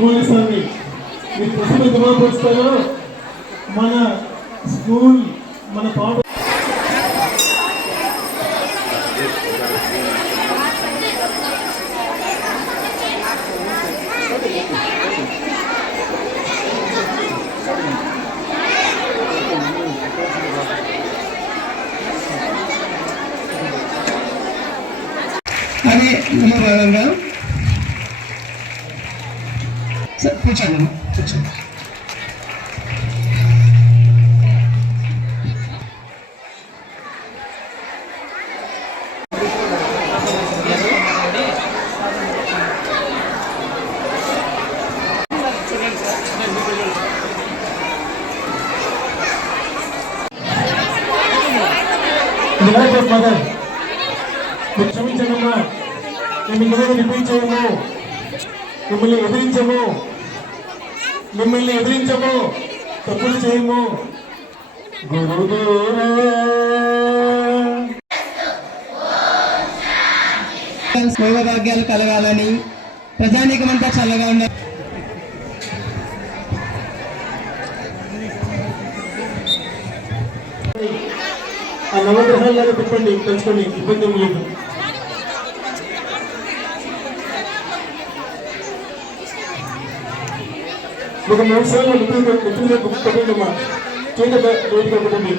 ప్రస్తుతం కుమారి స్వామి మీరు ప్రస్తుతం మన స్కూల్ మన పాఠ మీరు క్షమించడమ్మా మేము రిపీట్ చేయము? మిమ్మల్ని ఎదిరించము? మిమ్మల్ని ఎదిరించము? తప్పులు చేయము? భోగభాగ్యాలు కలగాలని ప్రజానీకమంతా చల్లగా ఉండాలి ఆ నవగ్రహాలను తిప్పండి తెలుసుకోండి ఇబ్బంది లేదు. ఒక మూడు సార్లు నెత్తిన నెత్తిన కొట్టండమ్మా చేత వేడిగా కొట్టండి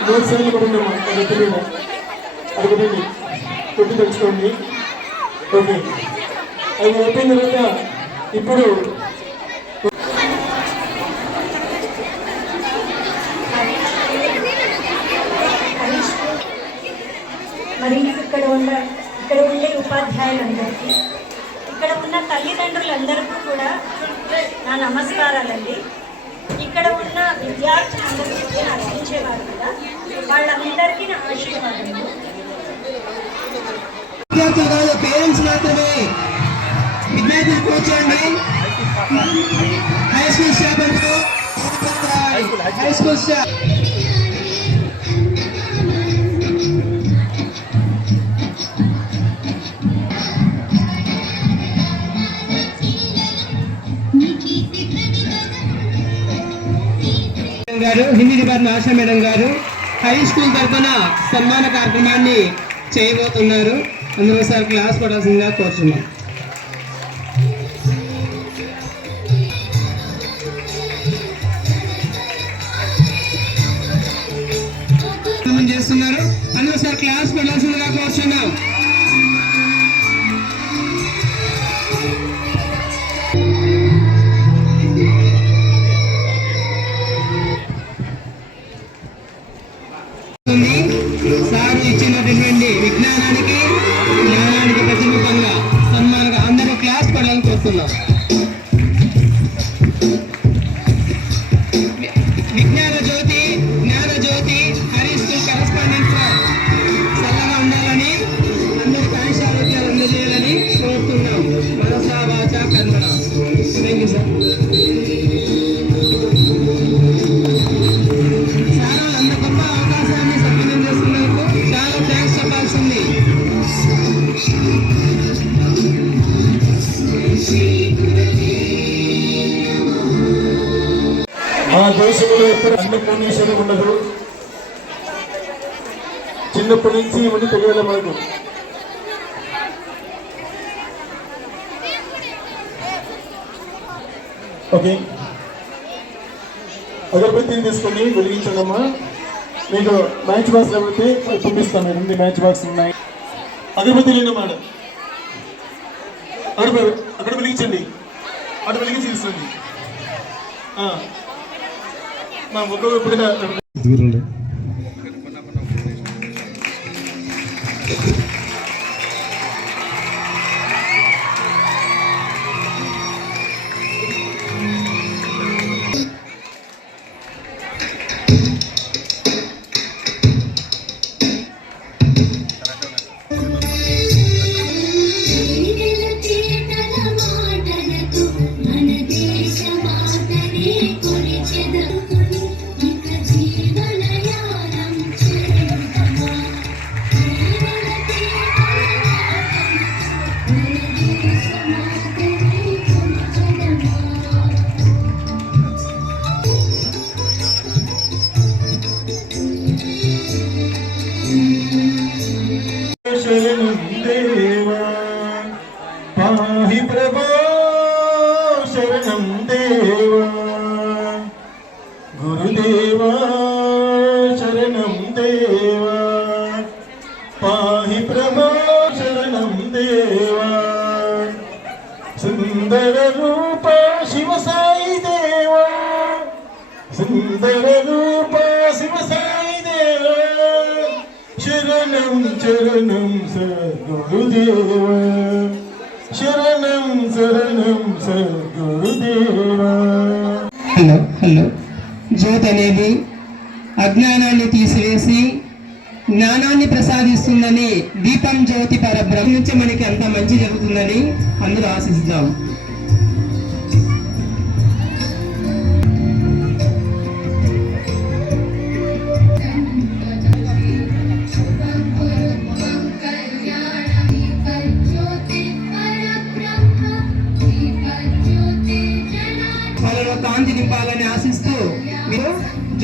మూడు సార్లు కొట్టండమ్మా ఎత్తులేమో అది కొట్టండి కొట్టి తెచ్చుకోండి ఓకే అది అయిపోయిన తర్వాత ఇప్పుడు మరి ఇక్కడ ఉన్న ఇక్కడ ఉండే ఉపాధ్యాయులందరికీ ఉన్న తల్లిదండ్రులందరికీ కూడా నా నమస్కారాలండి. ఇక్కడ ఉన్న విద్యార్థులందరూ విద్యను అర్పించేవారు కదా. వాళ్ళందరికీ నా ఆశీర్వాదములు. విద్యార్థులు కాదు పేరెంట్స్ మాత్రమే. విద్యార్థులు కూర్చోండి. High school staff high school staff. గారు హిందీ డిపార్ట్మెంట్ ఆశా మేడం గారు హై స్కూల్ తరఫున సన్మాన కార్యక్రమాన్ని చేయబోతున్నారు. అందులో సార్ క్లాస్ పడాల్సిందిగా కోరుతున్నాం చేస్తున్నారు. అందులో సార్ క్లాస్ పడాల్సిందిగా కోరుతున్నాం ఇచ్చినటువంటి విజ్ఞానానికి జ్ఞానానికి ప్రతిరూపంగా సన్మానంగా అందరూ క్లాస్ పడాలని కోరుతున్నాం. మా దేశంలో ఎప్పుడు అన్నపూర్ణేశ్వరం ఉండదు? చిన్నప్పటి నుంచి ఇవన్నీ తెలియాలి మనకు. ఓకే. అగరబత్తిని తీసుకొని వెలిగించడమ్మా మీకు మ్యాచ్ బాక్స్ లేకపోతే పంపిస్తాను పంపిస్తాను. రెండు మ్యాచ్ బాక్స్ ఉన్నాయి. అగరబత్తి లేని మేడం. అక్కడ అక్కడ వెలిగించండి. అక్కడ వెలిగించి తీసుకోండి. ఆ. మా ఒక్కొక్క సుందర రూప శివ సాయిదేవ శరణం చరణం సద్గురుదేవ. శరణం శరణం సద్గురుదేవ. Hello hello. జ్యోతి అనేది అజ్ఞానాన్ని తీసివేసి జ్ఞానాన్ని ప్రసాదిస్తుందని దీపం జ్యోతి పరబ్రహ్మ నుంచి మనకి ఎంత మంచి జరుగుతుందని అందరూ ఆశిస్తాం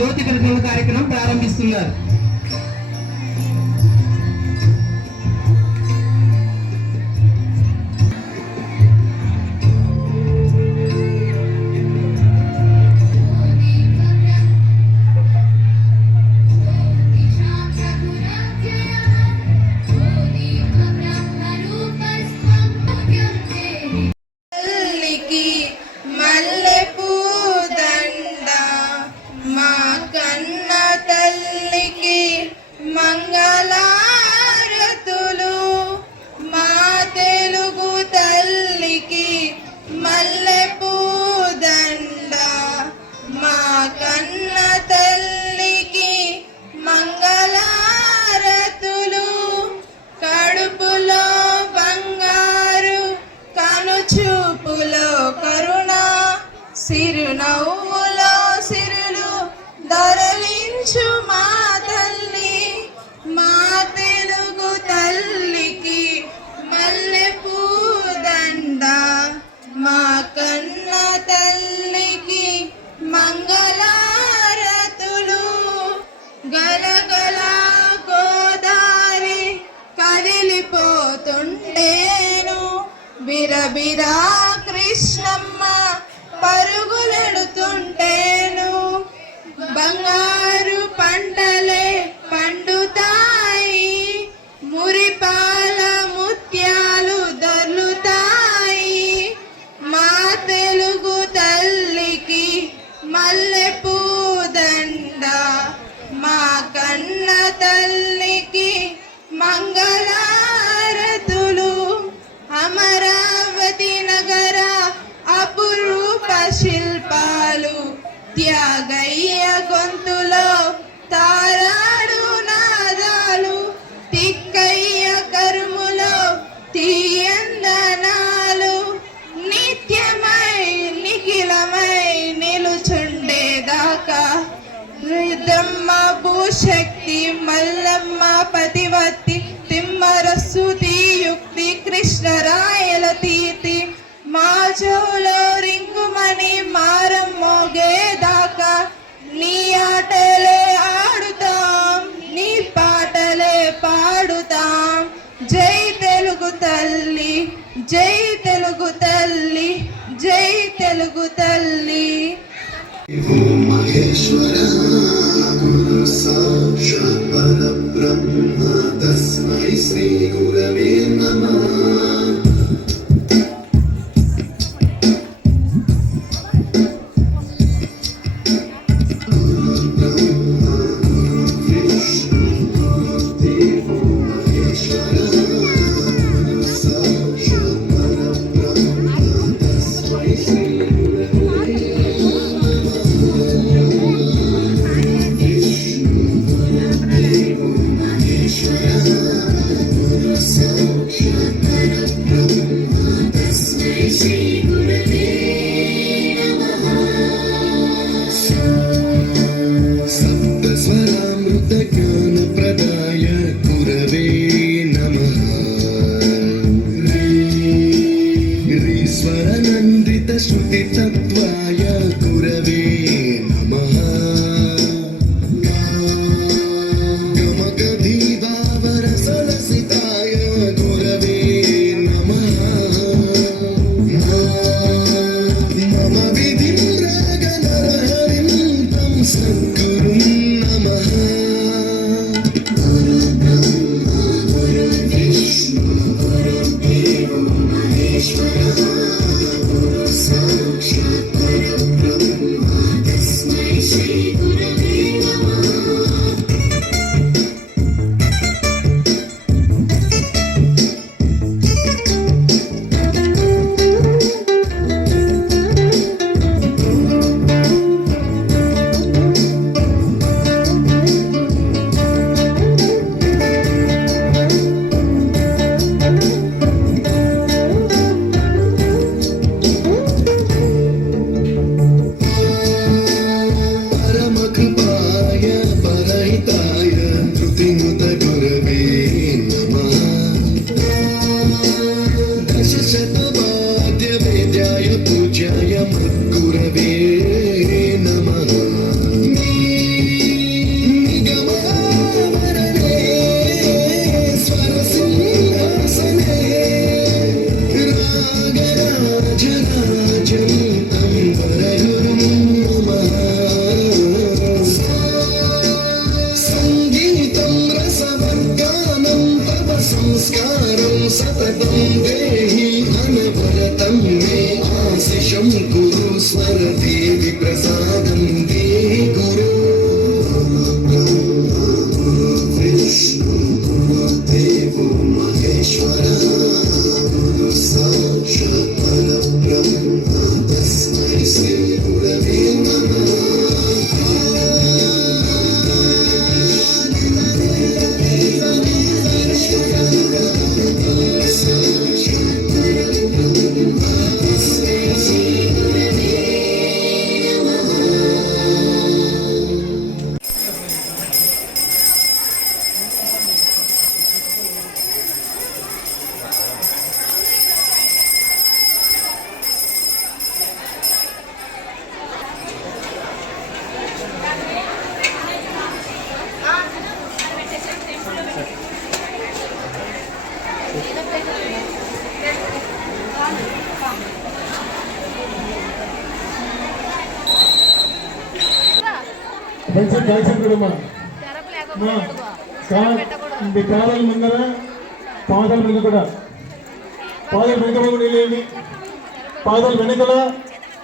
జ్యోతి ప్రజ్వల కార్యక్రమం ప్రారంభిస్తున్నారు. చెవులో రింగుమని మారం మోగేదాకా. నీ ఆటలే ఆడుతాం నీ పాటలే పాడుతాం. జై తెలుగు తల్లి జై తెలుగు తల్లి జై తెలుగు తల్లి. మహేశ్వర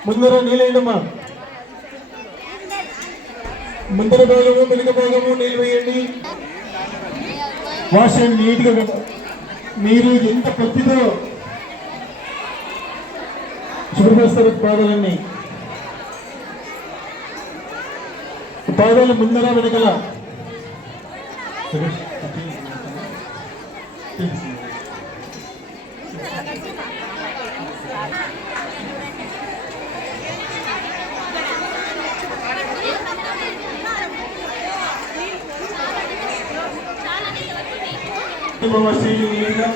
ముందర నీళ్ళేయండమ్మా ముందర భాగము వెనుక భాగము నీళ్ళు వేయండి వాష్ చేయండి నీట్గా కదా మీరు ఎంత కత్తితో శుభ్రపరుస్తారు పాదాలన్నీ. పాదాలు ముందర వెనకల. నీట్గా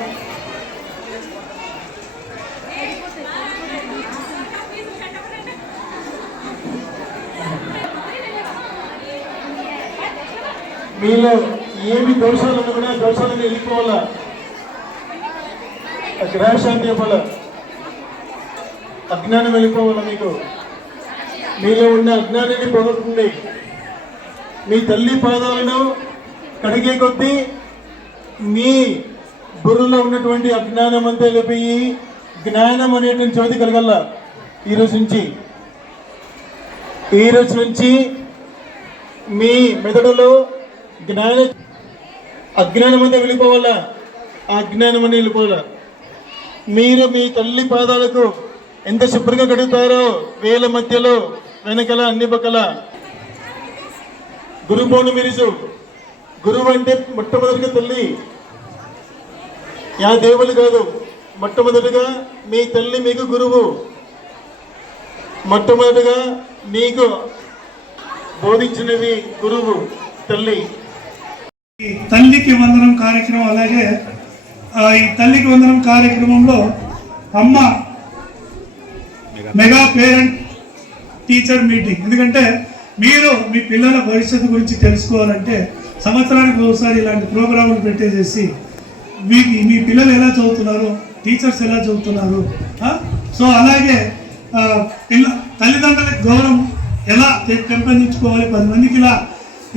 మీలో ఏమి దోషాలు ఉన్నా కూడా దోషాలను వెళ్ళిపోవాలా? గ్రహశాంతి చెప్పాల అజ్ఞానం వెళ్ళిపోవాలా మీకు? మీలో ఉన్న అజ్ఞానాన్ని పోగొట్టుకుంది మీ తల్లి పాదాలను కడిగే కొద్దీ మీ బుర్రలో ఉన్నటువంటి అజ్ఞానం అంతా వెళ్ళిపోయి జ్ఞానం అనేటువంటి జ్యోతి కలగల ఈ రోజు నుంచి. ఈ రోజు నుంచి మీ మెదడులో జ్ఞాన అజ్ఞానం అంతా వెళ్ళిపోవాలా. ఆ అజ్ఞానం అని వెళ్ళిపోవాలా. మీరు మీ తల్లి పాదాలకు ఎంత శుభ్రంగా కడుగుతారో వేల మధ్యలో వెనకల అన్ని పక్కల. గురు పౌర్ణమిరుజు గురువు అంటే మొట్టమొదటిగా తల్లి. యా దేవులు కాదు. మొట్టమొదటిగా మీ తల్లి మీకు గురువు. మొట్టమొదటిగా మీకు బోధించినవి గురువు తల్లి. ఈ తల్లికి వందనం కార్యక్రమం అలాగే ఈ తల్లికి వందనం కార్యక్రమంలో అమ్మ మెగా పేరెంట్ టీచర్ మీటింగ్. ఎందుకంటే మీరు మీ పిల్లల భవిష్యత్తు గురించి తెలుసుకోవాలంటే సంవత్సరానికి ఒకసారి ఇలాంటి ప్రోగ్రాములు పెట్టేసేసి మీకు మీ పిల్లలు ఎలా చదువుతున్నారు టీచర్స్ ఎలా చదువుతున్నారు సో అలాగే పిల్ల తల్లిదండ్రులకు గౌరవం ఎలా పెంపొందించుకోవాలి పది మందికి ఇలా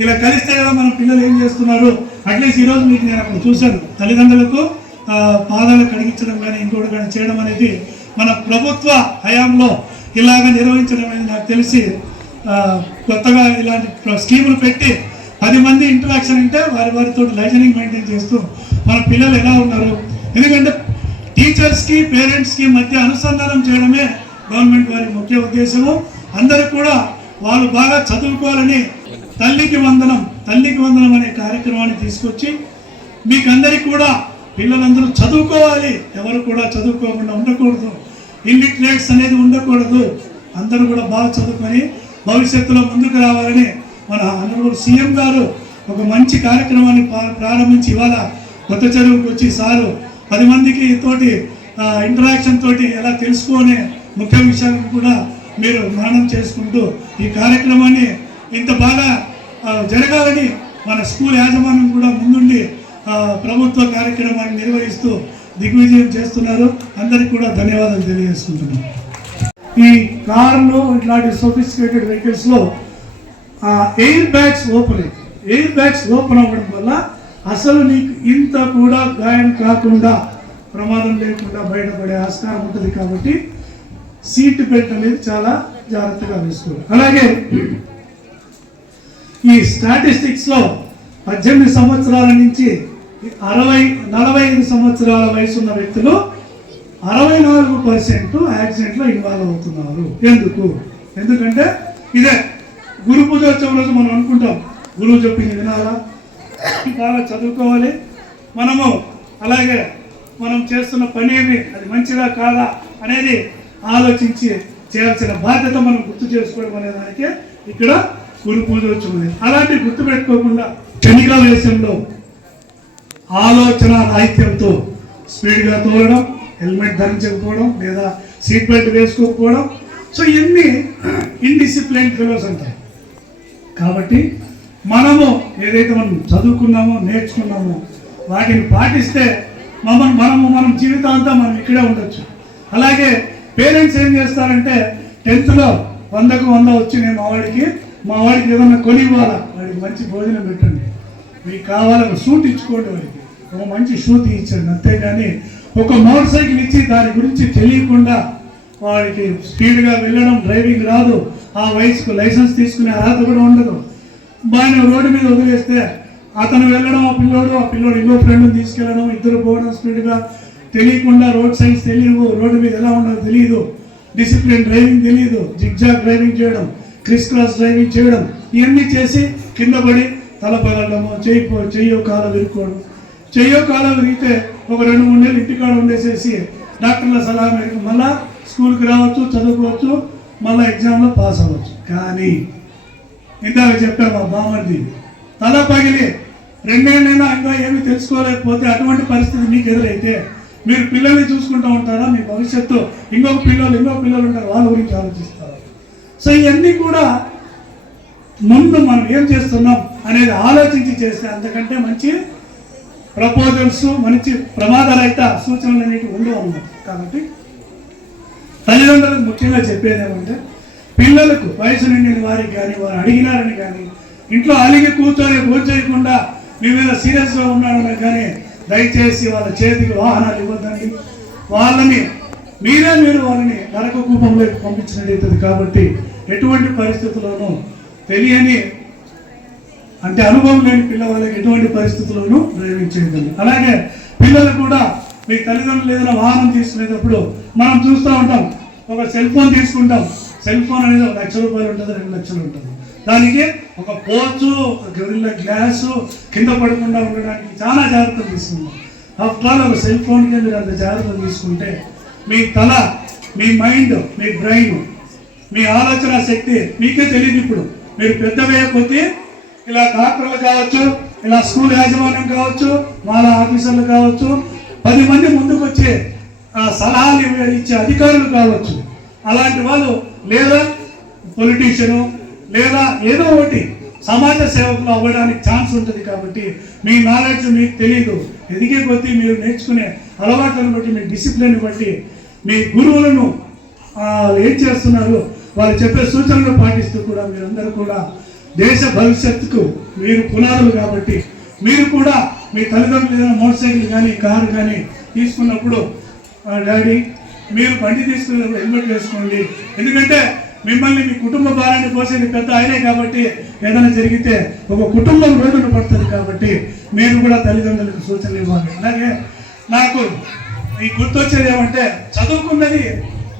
ఇలా కలిస్తే కదా మన పిల్లలు ఏం చేస్తున్నారు? అట్లీస్ట్ ఈరోజు మీకు నేను అక్కడ చూశాను. తల్లిదండ్రులకు పాదాలు కడిగించడం కానీ ఇంకోటి కానీ చేయడం అనేది మన ప్రభుత్వ హయాంలో ఇలాగ నిర్వహించడం అనేది నాకు తెలిసి కొత్తగా ఇలాంటి స్కీములు పెట్టి పది మంది ఇంటరాక్షన్ ఉంటే వారి వారితో లైజనింగ్ మెయింటైన్ చేస్తూ మన పిల్లలు ఎలా ఉన్నారు? ఎందుకంటే టీచర్స్కి పేరెంట్స్కి మధ్య అనుసంధానం చేయడమే గవర్నమెంట్ వారి ముఖ్య ఉద్దేశము. అందరూ కూడా వాళ్ళు బాగా చదువుకోవాలని తల్లికి వందనం తల్లికి వందనం అనే కార్యక్రమాన్ని తీసుకొచ్చి మీకు అందరికీ కూడా పిల్లలందరూ చదువుకోవాలి. ఎవరు కూడా చదువుకోకుండా ఉండకూడదు. ఇల్లిటరేట్స్ అనేది ఉండకూడదు. అందరూ కూడా బాగా చదువుకొని భవిష్యత్తులో ముందుకు రావాలని మన అనర్వల్ సీఎం గారు ఒక మంచి కార్యక్రమాన్ని ప్రారంభించి ఇవాళ కొత్త చదువుకు వచ్చి సారు. పది మందికి తోటి ఇంటరాక్షన్ తోటి ఎలా తెలుసుకునే ముఖ్య విషయాలను కూడా మీరు మననం చేసుకుంటూ ఈ కార్యక్రమాన్ని ఇంత బాగా జరగాలని మన స్కూల్ యాజమాన్యం కూడా ముందుండి ప్రభుత్వ కార్యక్రమాన్ని నిర్వహిస్తూ దిగ్విజయం చేస్తున్నారు. అందరికి కూడా ధన్యవాదాలు తెలియజేసుకుంటున్నాను. ఈ కార్లు ఇట్లాంటి సోఫిస్టికేటెడ్ వెహికల్స్లో ఆ ఎయిర్ బ్యాగ్స్ ఓపెన్ అయ్యి ఎయిర్ బ్యాగ్స్ ఓపెన్ అవ్వడం వల్ల అసలు నీకు ఇంత కూడా గాయం కాకుండా ప్రమాదం లేకుండా బయటపడే ఆస్కారం ఉంటుంది కాబట్టి సీట్ బెల్ట్ అనేది చాలా జాగ్రత్తగా వేసుకోవాలి. అలాగే ఈ స్టాటిస్టిక్స్లో పద్దెనిమిది సంవత్సరాల నుంచి అరవై నలభై ఐదు సంవత్సరాల వయసు ఉన్న వ్యక్తులు అరవై నాలుగు పర్సెంట్ యాక్సిడెంట్లో ఇన్వాల్వ్ అవుతున్నారు. ఎందుకు? ఎందుకంటే ఇదే గురు పూజోత్సవం రోజు మనం అనుకుంటాం గురువు చెప్పింది వినాలా? బాగా చదువుకోవాలి. మనము అలాగే మనం చేస్తున్న పని ఏమి అది మంచిదా కాదా అనేది ఆలోచించి చేయాల్సిన బాధ్యత మనం గుర్తు చేసుకోవడం అనే దానికే ఇక్కడ గురు పూజోత్సవం అనేది అలాంటి గుర్తు పెట్టుకోకుండా క్షణిక వేషంలో ఆలోచన రాహిత్యంతో స్పీడ్గా తోలడం హెల్మెట్ ధరించకపోవడం లేదా సీట్ బెల్ట్ వేసుకోకపోవడం. సో ఇవన్నీ ఇన్డిసిప్లైన్ ఫెలోస్ అంటారు. కాబట్టి మనము ఏదైతే మనం చదువుకున్నామో నేర్చుకున్నామో వాటిని పాటిస్తే మమ్మల్ని మనము మనం జీవితాంతం మనం ఇక్కడే ఉండొచ్చు. అలాగే పేరెంట్స్ ఏం చేస్తారంటే టెన్త్లో వందకు వంద వచ్చినాయి మా వాడికి మా వాడికి ఏదన్నా కొని ఇవ్వాలా? వాడికి మంచి భోజనం పెట్టండి. మీకు కావాలని షూట్ ఇచ్చుకోండి వాడికి. ఒక మంచి షూ తీయించండి అంతేగాని ఒక మోటార్ సైకిల్ ఇచ్చి దాని గురించి తెలియకుండా వాడికి స్పీడ్గా వెళ్ళడం డ్రైవింగ్ రాదు. ఆ వయసుకు లైసెన్స్ తీసుకునే అర్హత కూడా ఉండదు. బాగా రోడ్డు మీద వదిలేస్తే అతను వెళ్ళడం ఆ పిల్లోడు ఆ పిల్లోడు ఇంకో ఫ్రెండ్ని తీసుకెళ్ళడం ఇద్దరు పోవడం స్పీడ్గా తెలియకుండా రోడ్ సైన్స్ తెలియదు రోడ్డు మీద ఎలా ఉండదు తెలియదు. డిసిప్లిన్ డ్రైవింగ్ తెలియదు. జిగ్జాగ్ డ్రైవింగ్ చేయడం క్రిస్ క్రాస్ డ్రైవింగ్ చేయడం ఇవన్నీ చేసి కింద పడి తల పగలడము చెయ్యి పో- చెయ్యో కాలు విరుక్కోవడం. చెయ్యో కాలు విరిగితే ఒక రెండు మూడు నెలలు ఇంటికాడ ఉండేసేసి డాక్టర్ల సలహా మేరకు మళ్ళా స్కూల్కి రావచ్చు చదువుకోవచ్చు మళ్ళీ ఎగ్జామ్లో పాస్ అవ్వచ్చు. కానీ ఇందాక చెప్పాను మా బామర్ది తల పగిలి రెండేళ్ళైనా ఇంకా ఏమీ తెలుసుకోలేకపోతే అటువంటి పరిస్థితి మీకు ఎదురైతే మీరు పిల్లల్ని చూసుకుంటూ ఉంటారా? మీ భవిష్యత్తు ఇంకొక పిల్లలు ఇంకొక పిల్లలు ఉంటారు వాళ్ళ గురించి ఆలోచిస్తారు? సో ఇవన్నీ కూడా ముందు మనం ఏం చేస్తున్నాం అనేది ఆలోచించి చేస్తే అంతకంటే మంచి ప్రపోజల్స్ మంచి ప్రమాదాలైతే సూచనలు అనేవి ఉండవు అన్నమాట. కాబట్టి తల్లిదండ్రులకు ముఖ్యంగా చెప్పేది ఏమంటే పిల్లలకు వయసు నిండిన వారికి కానీ వారు అడిగినారని కానీ ఇంట్లో అలిగి కూర్చొని పూజ చేయకుండా మీ మీద సీరియస్గా ఉన్నారని కానీ దయచేసి వాళ్ళ చేతికి వాహనాలు ఇవ్వద్దండి. వాళ్ళని మీరే మీరు వాళ్ళని నరక కూపంలోకి పంపించినట్టయితుంది కాబట్టి ఎటువంటి పరిస్థితుల్లోనూ తెలియని అంటే అనుభవం లేని పిల్లవాళ్ళకి ఎటువంటి పరిస్థితుల్లోనూ డ్రైవింగ్ అలాగే పిల్లలు కూడా మీ తల్లిదండ్రులు ఏదైనా వాహనం తీసుకునేటప్పుడు మనం చూస్తూ ఉంటాం ఒక సెల్ ఫోన్ తీసుకుంటాం. సెల్ ఫోన్ అనేది ఒక లక్ష రూపాయలు ఉంటుంది రెండు లక్షలు ఉంటుంది. దానికి ఒక పోచు ఒక గొరిల్ల గ్లాసు కింద పడకుండా ఉండడానికి చాలా జాగ్రత్తలు తీసుకుంటాం. ఆఫ్టర్ ఆల్ ఒక సెల్ ఫోన్కి మీరు అంత జాగ్రత్తలు తీసుకుంటే మీ తల మీ మైండ్ మీ బ్రెయిన్ మీ ఆలోచన శక్తి మీకే తెలియదు ఇప్పుడు. మీరు పెద్దవేయకపోతే ఇలా డాక్టర్లు కావచ్చు ఇలా స్కూల్ యాజమాన్యం కావచ్చు వాళ్ళ ఆఫీసర్లు కావచ్చు పది మంది ముందుకు వచ్చే సలహాలు ఇచ్చే అధికారులు కావచ్చు. అలాంటి వాళ్ళు లేదా పొలిటీషియను లేదా ఏదో ఒకటి సమాజ సేవకులు అవ్వడానికి ఛాన్స్ ఉంటుంది కాబట్టి మీ నాలెడ్జ్ మీకు తెలియదు ఎదిగే కొద్దీ మీరు నేర్చుకునే అలవాట్లను బట్టి మీ డిసిప్లిన్ బట్టి మీ గురువులను ఏం చేస్తున్నారు? వాళ్ళు చెప్పే సూచనలు పాటిస్తూ కూడా మీరందరూ కూడా దేశ భవిష్యత్తుకు మీరు పునాదులు కాబట్టి మీరు కూడా మీ తల్లిదండ్రులు ఏదైనా మోటార్ సైకిల్ కానీ కారు కానీ తీసుకున్నప్పుడు డాడీ మీరు బండి తీసుకుని హెల్మెట్ వేసుకోండి. ఎందుకంటే మిమ్మల్ని మీ కుటుంబ భారాన్ని పోసేది పెద్ద ఆయనే కాబట్టి ఏదైనా జరిగితే ఒక కుటుంబం రోజున పడుతుంది కాబట్టి మీరు కూడా తల్లిదండ్రులకు సూచనలు ఇవ్వాలి. అలాగే నాకు ఈ గుర్తొచ్చేది ఏమంటే చదువుకున్నది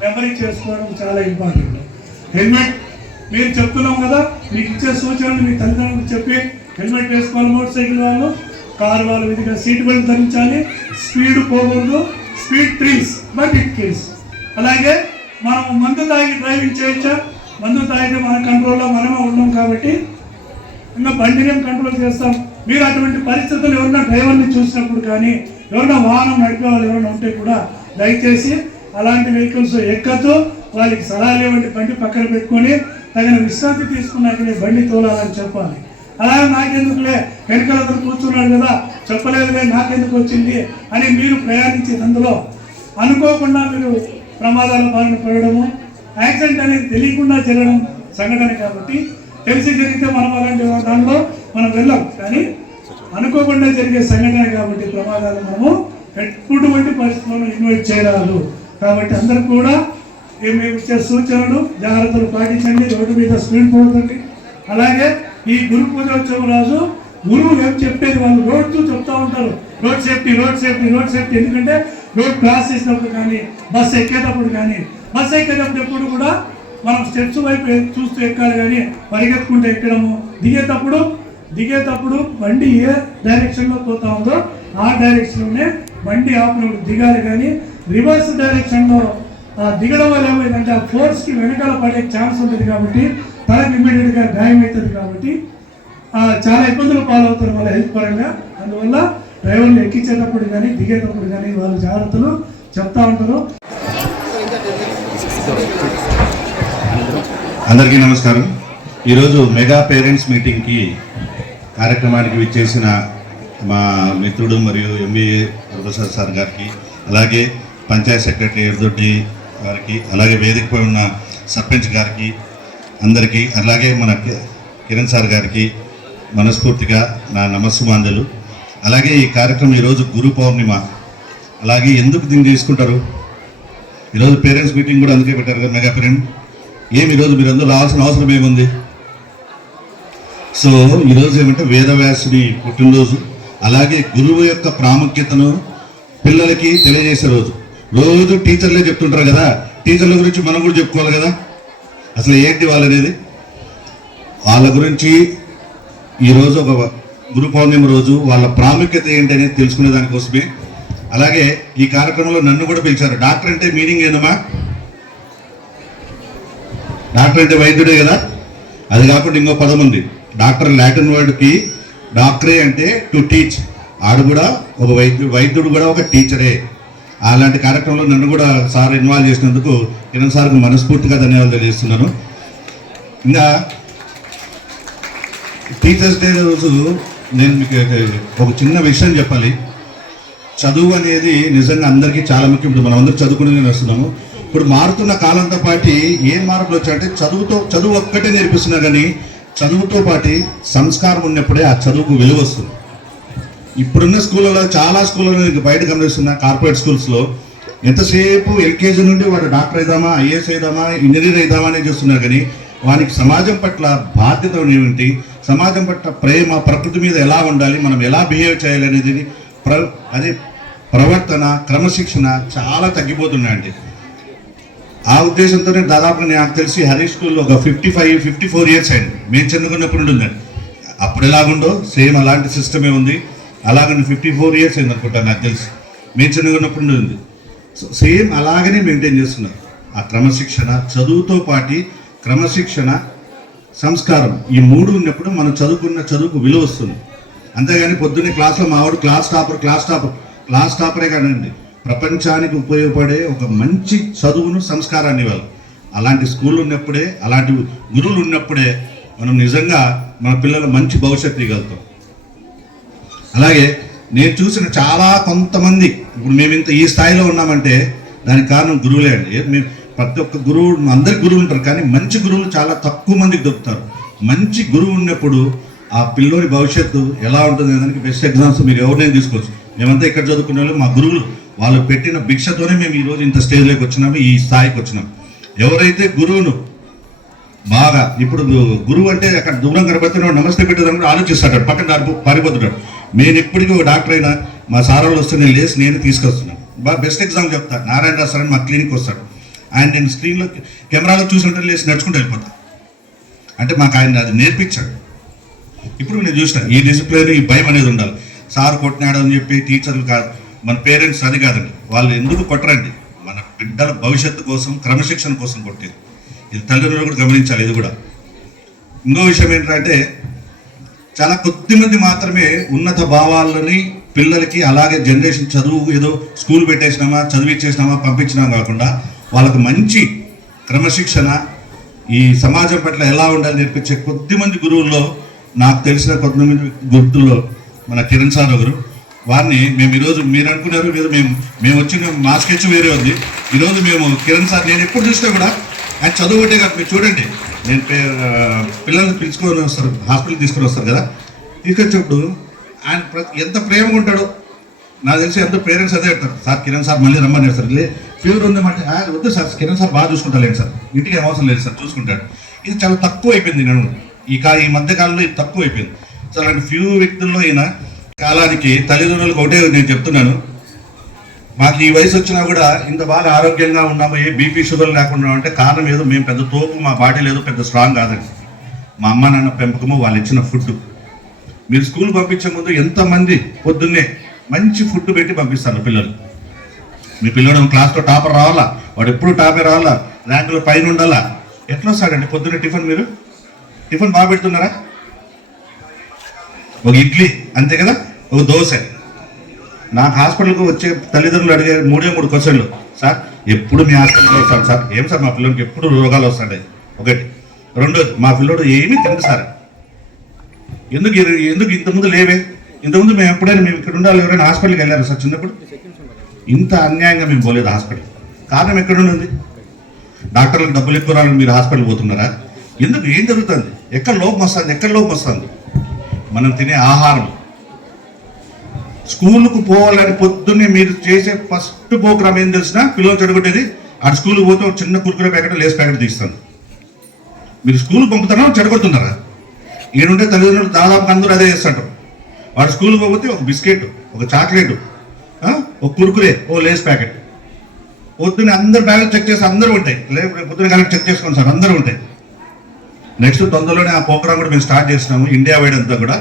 మెమరీ చేసుకోవడం చాలా ఇంపార్టెంట్ హెల్మెట్ మీరు చెప్తున్నాం కదా మీకు ఇచ్చే సూచనలు మీ తల్లిదండ్రులకు చెప్పి హెల్మెట్ వేసుకోవాలి మోటార్ సైకిల్ వాళ్ళు. కారు వాళ్ళు విధిగా సీట్ బెల్ట్ ధరించాలి. స్పీడ్ పోకూడదు. Speed thrills but it kills. అలాగే మనం మందు తాగి డ్రైవింగ్ చేయొచ్చా? మందు తాగితే మన కంట్రోల్లో మనమే ఉన్నాం కాబట్టి ఇంకా బండిని కంట్రోల్ చేస్తాం. మీరు అటువంటి పరిస్థితులు ఎవరైనా డ్రైవర్ని చూసినప్పుడు కానీ ఎవరైనా వాహనం నడిపే వాళ్ళు ఎవరైనా ఉంటే కూడా దయచేసి అలాంటి వెహికల్స్ ఎక్కతో వాళ్ళకి సలహాలు ఇవ్వండి. బండి పక్కన పెట్టుకొని తగిన విశ్రాంతి తీసుకున్నాకనే బండి తోలాలని చెప్పాలి. అలాగే నాకెందుకులే? వెనకాల అతను కూర్చున్నాడు కదా చెప్పలేదులే నాకెందుకు వచ్చింది అని మీరు ప్రయాణించే అందులో. అనుకోకుండా మీరు ప్రమాదాల బారిన పడడము యాక్సిడెంట్ అనేది తెలియకుండా జరగడం సంఘటన కాబట్టి తెలిసి జరిగితే మనం అలాంటి దానిలో మనం వెళ్ళాం. కానీ అనుకోకుండా జరిగే సంఘటన కాబట్టి ప్రమాదాలు మనము ఎటువంటి పరిస్థితులను ఇన్వైట్ చేయరాదు. కాబట్టి అందరూ కూడా మేము ఇచ్చే సూచనలు జాగ్రత్తలు పాటించండి. రోడ్డు మీద స్పీడ్ పోతుంది అలాగే ఈ గురు పూజోత్సవం రోజు గురువు ఏం చెప్పేది వాళ్ళు రోడ్డు చెప్తా ఉంటారు. Road safety road safety road safety. ఎందుకంటే రోడ్ క్రాస్ చేసినప్పుడు కానీ బస్సు ఎక్కేటప్పుడు కానీ బస్సు ఎక్కేటప్పుడు ఎప్పుడు కూడా మనం స్టెప్స్ వైపు చూస్తూ ఎక్కాలి కానీ పరిగెత్తుకుంటూ ఎక్కడము. దిగేటప్పుడు దిగేటప్పుడు బండి ఏ డైరెక్షన్లో పోతా ఉందో ఆ డైరెక్షన్లోనే బండి ఆపినప్పుడు దిగాలి కానీ రివర్స్ డైరెక్షన్లో దిగడం వల్ల ఏమైందంటే ఆ ఫోర్స్కి వెనకాల పడే ఛాన్స్ ఉంటుంది కాబట్టి తనకు ఇమ్మీడియట్గా గాయం అవుతుంది కాబట్టి చాలా ఇబ్బందులు పాలవుతారు వాళ్ళ హెల్త్ పరంగా. అందువల్ల డ్రైవర్లు ఎక్కించేటప్పుడు కానీ దిగేటప్పుడు కానీ వాళ్ళు జాగ్రత్తలు చెప్తా ఉంటారు. అందరికీ నమస్కారం. ఈరోజు మెగా పేరెంట్స్ మీటింగ్కి కార్యక్రమానికి విచ్చేసిన మా మిత్రుడు మరియు ఎంబీఏ ప్రొఫెసర్ సార్ గారికి అలాగే పంచాయత్ సెక్రటరీ ఎర్దొడ్డి గారికి అలాగే వేదికపై ఉన్న సర్పంచ్ గారికి అందరికీ అలాగే మన కిరణ్ సార్ గారికి మనస్ఫూర్తిగా నా నమస్సుమాంజలు అలాగే ఈ కార్యక్రమం ఈరోజు గురు పౌర్ణిమ. అలాగే ఎందుకు దీన్ని తీసుకుంటారు? ఈరోజు పేరెంట్స్ మీటింగ్ కూడా అందుకే పెట్టారు కదా మెగా పేరెంట్. ఏమి ఈరోజు మీరు అందరూ రావాల్సిన అవసరం ఏముంది? సో ఈరోజు ఏమంటే వేదవ్యాసుని పుట్టినరోజు. అలాగే గురువు యొక్క ప్రాముఖ్యతను పిల్లలకి తెలియజేసే రోజు. రోజు టీచర్లే చెప్తుంటారు కదా. టీచర్ల గురించి మనం కూడా చెప్పుకోవాలి కదా. అసలు ఏంటి వాళ్ళు అనేది వాళ్ళ గురించి ఈరోజు ఒక గురు పౌర్ణిమ రోజు వాళ్ళ ప్రాముఖ్యత ఏంటి అనేది తెలుసుకునే దానికోసమే. అలాగే ఈ కార్యక్రమంలో నన్ను కూడా పిలిచారు. డాక్టర్ అంటే మీనింగ్ ఏందమ్మా? డాక్టర్ అంటే వైద్యుడే కదా? అది కాకుండా ఇంకో పదం ఉంది. డాక్టర్ లాటిన్ వర్డ్కి డాక్టరే అంటే టు టీచ్. ఆడు కూడా ఒక వైద్యుడు వైద్యుడు కూడా ఒక టీచరే. అలాంటి కార్యక్రమంలో నన్ను కూడా సార్ ఇన్వాల్వ్ చేసినందుకు కిరణ్ సార్కు మనస్ఫూర్తిగా ధన్యవాదాలు తెలియజేస్తున్నాను. ఇంకా టీచర్స్ డే రోజు నేను మీకు ఒక చిన్న విషయం చెప్పాలి. చదువు అనేది నిజంగా అందరికీ చాలా ముఖ్యం. ఇప్పుడు మనం అందరూ చదువుకునే వస్తున్నాము ఇప్పుడు మారుతున్న కాలంతో పాటు ఏం మార్పులు వచ్చాయంటే చదువుతో చదువు ఒక్కటే నేర్పిస్తున్నా కానీ చదువుతో పాటు సంస్కారం ఉన్నప్పుడే ఆ చదువుకు విలువ వస్తుంది. ఇప్పుడున్న స్కూళ్ళలో చాలా స్కూళ్ళలో నీకు బయట గమనిస్తున్న కార్పొరేట్ స్కూల్స్లో ఎంతసేపు ఎల్కేజీ నుండి వాడు డాక్టర్ అయిదామా ఐఏఎస్ అయిదామా ఇంజనీర్ అయిదామా అని చూస్తున్నారు కానీ వానికి సమాజం పట్ల బాధ్యత ఏమిటి? సమాజం పట్ల ప్రేమ ప్రకృతి మీద ఎలా ఉండాలి? మనం ఎలా బిహేవ్ చేయాలి అనేది ప్ర అదే ప్రవర్తన క్రమశిక్షణ చాలా తగ్గిపోతున్నాయండి. ఆ ఉద్దేశంతోనే దాదాపు నాకు తెలిసి హరీష్ స్కూల్లో ఒక fifty five fifty four years అయింది. మేము చిన్నకున్నప్పుడు ఉంటుందండి. అప్పుడు ఎలాగుండో సేమ్ అలాంటి సిస్టమే ఉంది. అలాగని ఫిఫ్టీ ఫోర్ ఇయర్స్ అయింది అనుకుంటాను నాకు తెలిసి. మేము చదువుకున్నప్పుడు ఉంది సో సేమ్ అలాగనే మెయింటైన్ చేస్తున్నారు. ఆ క్రమశిక్షణ చదువుతో పాటు క్రమశిక్షణ సంస్కారం ఈ మూడు ఉన్నప్పుడు మనం చదువుకున్న చదువుకు విలువ వస్తుంది. అంతేగాని పొద్దున్నే క్లాస్లో మావాడు class topper class topper class టాపరే కానివ్వండి ప్రపంచానికి ఉపయోగపడే ఒక మంచి చదువును సంస్కారాన్ని ఇవ్వాలి. అలాంటి స్కూల్ ఉన్నప్పుడే అలాంటి గురువులు ఉన్నప్పుడే మనం నిజంగా మన పిల్లల మంచి భవిష్యత్తు ఇవ్వగలుగుతాం. అలాగే నేను చూసిన చాలా కొంతమంది ఇప్పుడు మేము ఇంత ఈ స్థాయిలో ఉన్నామంటే దానికి కారణం గురువులే అండి. మేము ప్రతి ఒక్క గురువు అందరి గురువు ఉంటారు కానీ మంచి గురువులు చాలా తక్కువ మందికి దొరుకుతారు. మంచి గురువు ఉన్నప్పుడు ఆ పిల్లోని భవిష్యత్తు ఎలా ఉంటుంది దానికి బెస్ట్ ఎగ్జామ్స్ మీరు ఎవరినైనా తీసుకోవచ్చు. మేమంతా ఇక్కడ చదువుకునే వాళ్ళు మా గురువులు వాళ్ళు పెట్టిన భిక్షతోనే మేము ఈరోజు ఇంత స్టేజ్లోకి వచ్చినాము ఈ స్థాయికి వచ్చినాం ఎవరైతే గురువును బాగా. ఇప్పుడు గురువు అంటే అక్కడ దూరం కనబడుతున్నాడు నమస్తే పెట్టేదాన్ని కూడా ఆలోచిస్తాడు. పక్కన దారి పారిపోతున్నాడు నేను ఎప్పటికీ ఒక డాక్టర్ అయినా మా సారాలు వస్తే నేను లేచి నేను తీసుకొస్తున్నాను. బాగా బెస్ట్ ఎగ్జామ్ చెప్తా. నారాయణ రావు సార్ అని మా క్లినిక్ వస్తాడు. ఆయన నేను స్క్రీన్లో కెమెరాలో చూసినట్టు లేచి నడుచుకుంటూ వెళ్ళిపోతా. అంటే మాకు ఆయన అది నేర్పించాడు. ఇప్పుడు నేను చూసిన ఈ డిసిప్లిన్ ఈ భయం అనేది ఉండాలి. సార్ కొట్టినాడు అని చెప్పి టీచర్లు కాదు మన పేరెంట్స్ అది కాదండి. వాళ్ళు ఎందుకు కొట్టరండి? మన బిడ్డల భవిష్యత్తు కోసం క్రమశిక్షణ కోసం కొట్టేది. ఇది తల్లిదండ్రులు కూడా గమనించాలి ఇది కూడా. ఇంకో విషయం ఏంటంటే చాలా కొద్ది మంది మాత్రమే ఉన్నత భావాలని పిల్లలకి అలాగే జనరేషన్ చదువు ఏదో స్కూల్ పెట్టేసినామా చదివిచ్చేసినామా పంపించినాం కాకుండా వాళ్ళకు మంచి క్రమశిక్షణ ఈ సమాజం పట్ల ఎలా ఉండాలి నేర్పించే కొద్ది మంది గురువుల్లో నాకు తెలిసిన కొంతమంది గుర్తుల్లో మన కిరణ్ సార్ ఒకరు వారిని మేము ఈరోజు మీరు అనుకున్నారు మీరు మేము మేము వచ్చిన మా స్కెచ్ వేరే ఉంది. ఈరోజు మేము కిరణ్ సార్ నేను ఎప్పుడు చూసినా కూడా ఆయన చదువుకుంటే కాదు మీరు చూడండి. నేను పిల్లల్ని పిలుచుకొని వస్తారు హాస్పిటల్ తీసుకొని వస్తారు కదా. తీసుకొచ్చినప్పుడు ఆయన ప్రతి- ఎంత ప్రేమగా ఉంటాడో నాకు తెలిసి ఎంతో పేరెంట్స్ అదే అంటారు సార్ కిరణ్ సార్ మళ్ళీ రమ్మని సార్ ఫీవర్ ఉందేమంటే వద్దు సార్ కిరణ్ సార్ బాగా చూసుకుంటారు సార్. ఇంటికి అవసరం లేదు సార్ చూసుకుంటాడు. ఇది చాలా తక్కువ అయిపోయింది నేను ఈ కా ఈ మధ్యకాలంలో ఇది తక్కువ అయిపోయింది. సో అలాంటి ఫ్యూ వ్యక్తుల్లో అయినా కాలానికి తల్లిదండ్రులకు ఒకటే నేను చెప్తున్నాను. మాకు ఈ వయసు వచ్చినా కూడా ఇంత బాగా ఆరోగ్యంగా ఉన్నాము ఏ బీపీ షుగర్ లేకుండా అంటే కారణం ఏదో మేము పెద్ద తోపు మా బాడీ లేదు పెద్ద స్ట్రాంగ్ కాదండి. మా అమ్మ నాన్న పెంపకము వాళ్ళు ఇచ్చిన ఫుడ్ మీరు స్కూల్ పంపించే ముందు ఎంతమంది పొద్దున్నే మంచి ఫుడ్ పెట్టి పంపిస్తారు పిల్లలు. మీ పిల్లడు క్లాస్లో టాపర్ రావాలా? వాడు ఎప్పుడు టాపర్ రావాలా? ర్యాంకులో పైన ఉండాలా? ఎట్లా వస్తాడండి పొద్దున్న టిఫిన్ మీరు? టిఫిన్ బాగా పెడుతున్నారా? ఒక ఇడ్లీ అంతే కదా? ఒక దోశ. నాకు హాస్పిటల్కి వచ్చే తల్లిదండ్రులు అడిగే మూడే మూడు క్వశ్చన్లు. సార్ ఎప్పుడు మీ హాస్పిటల్కి వస్తాడు సార్? ఏం సార్ మా పిల్లలకి ఎప్పుడు రోగాలు వస్తాయి ఒకటి. రెండోది మా పిల్లోడు ఏమీ తిండి సార్. ఎందుకు ఎందుకు ఇంతకుముందు లేవే? ఇంతకుముందు మేము ఎప్పుడైనా మేము ఇక్కడ ఉండాలి ఎవరైనా హాస్పిటల్కి వెళ్ళారు సార్ చిన్నప్పుడు? ఇంత అన్యాయంగా మేము పోలేదు హాస్పిటల్. కారణం ఎక్కడ ఉంది డాక్టర్లకు డబ్బులు ఎక్కువ రావాలని మీరు హాస్పిటల్ పోతున్నారా? ఎందుకు? ఏం జరుగుతుంది? ఎక్కడ లోపం వస్తుంది? ఎక్కడ లోపం వస్తుంది? మనం తినే ఆహారం స్కూల్కు పోవాలని పొద్దున్నే మీరు చేసే ఫస్ట్ ప్రోగ్రామ్ ఏం తెలిసినా పిల్లలు చెడగొట్టేది అటు స్కూల్కి పోతే ఒక చిన్న కుర్కురే ప్యాకెట్ లేస్ ప్యాకెట్ తీస్తాను. మీరు స్కూల్ పంపుతారా చెడగొడుతున్నారా? ఈడుంటే తల్లిదండ్రులు దాదాపు అందరూ అదే చేస్తుంటారు. వాడు స్కూల్కి పోతే ఒక బిస్కెట్ ఒక చాక్లెట్ ఒక కుర్కురే ఓ లేస్ ప్యాకెట్. పొద్దున్న అందరు బ్యాగులు చెక్ చేసి అందరూ ఉంటాయి. లేకపోతే పొద్దున్న కానీ చెక్ చేసుకోండి సార్ అందరూ ఉంటాయి. నెక్స్ట్ తొందరలోనే ఆ ప్రోగ్రామ్ కూడా మేము స్టార్ట్ చేసినాము ఇండియా వైడ్ అంతా కూడా.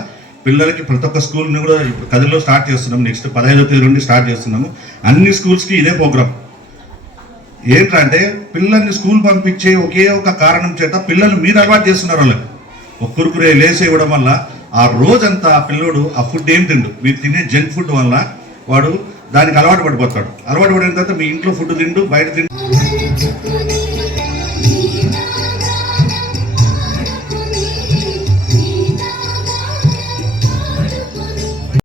పిల్లలకి ప్రతి ఒక్క స్కూల్ని కూడా ఇప్పుడు కదిలో స్టార్ట్ చేస్తున్నాము నెక్స్ట్ పదహైదో తేదీ నుండి స్టార్ట్ చేస్తున్నాము. అన్ని స్కూల్స్కి ఇదే ప్రోగ్రామ్ ఏంటంటే పిల్లల్ని స్కూల్ పంపించే ఒకే ఒక కారణం చేత పిల్లలు మీరు అలవాటు చేస్తున్నారు వాళ్ళకి. ఒక కురుకురే లేసి ఇవ్వడం వల్ల ఆ రోజంతా ఆ పిల్లోడు ఆ ఫుడ్ ఏం తిండు? మీరు తినే జంక్ ఫుడ్ వల్ల వాడు దానికి అలవాటు పడిపోతాడు. అలవాటు పడిన తర్వాత మీ ఇంట్లో ఫుడ్ తిండు బయట తిండు.